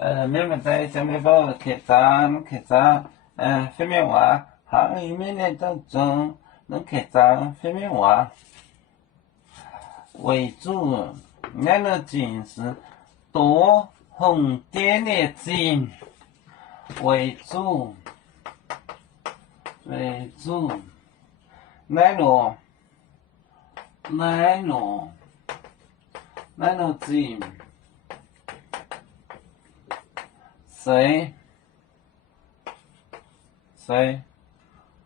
妹妹在小妹包客栈，飞面话，行里面的当中，能客栈飞面话为主，那个景是多红点的景为主，那个景。谁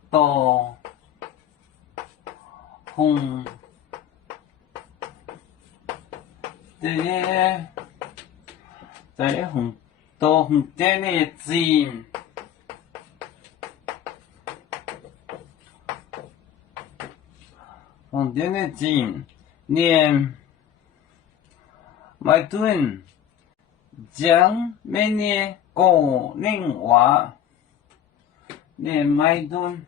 多红的多红点的景，红点的景，连麦顿将每年过年话，连麦顿，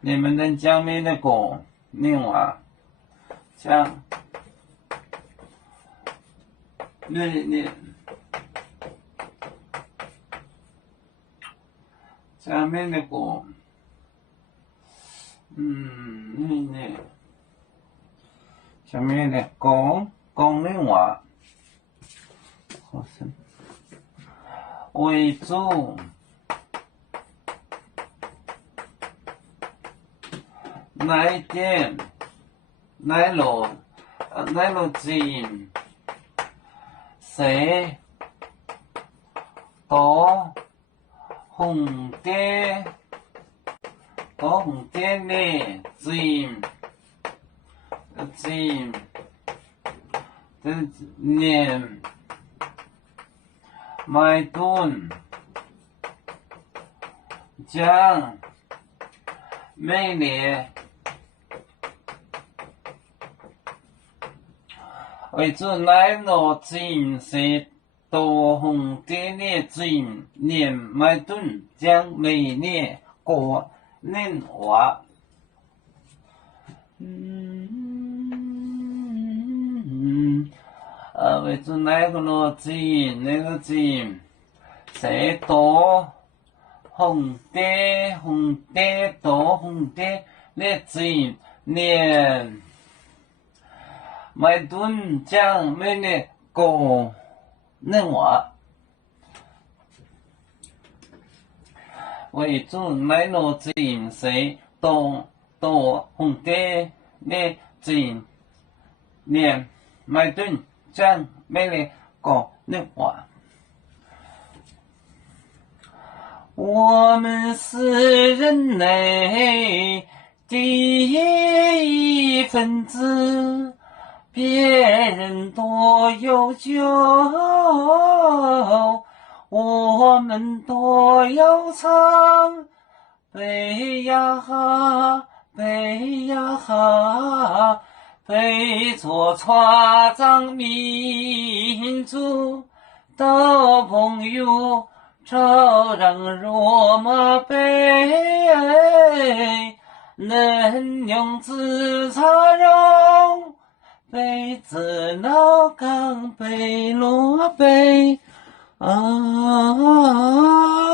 你们能讲每年过年话，讲每年。下面那个，下面的讲人话，好像为主，那一点，那路径，谁多红点的景，这年麦顿将每年为主那路径是多红点的景，连麦顿将每年过年话。为主那个路径，是多红点的景，连麦顿将每年过年话。为主那路径是多红点的景，连麦顿将每年过年话。我们是人类第一分子，别人多有酒，我们多有唱。背呀哈，背着船长民族的朋友，照让罗马杯，能用自茶容，杯子老钢杯罗杯啊。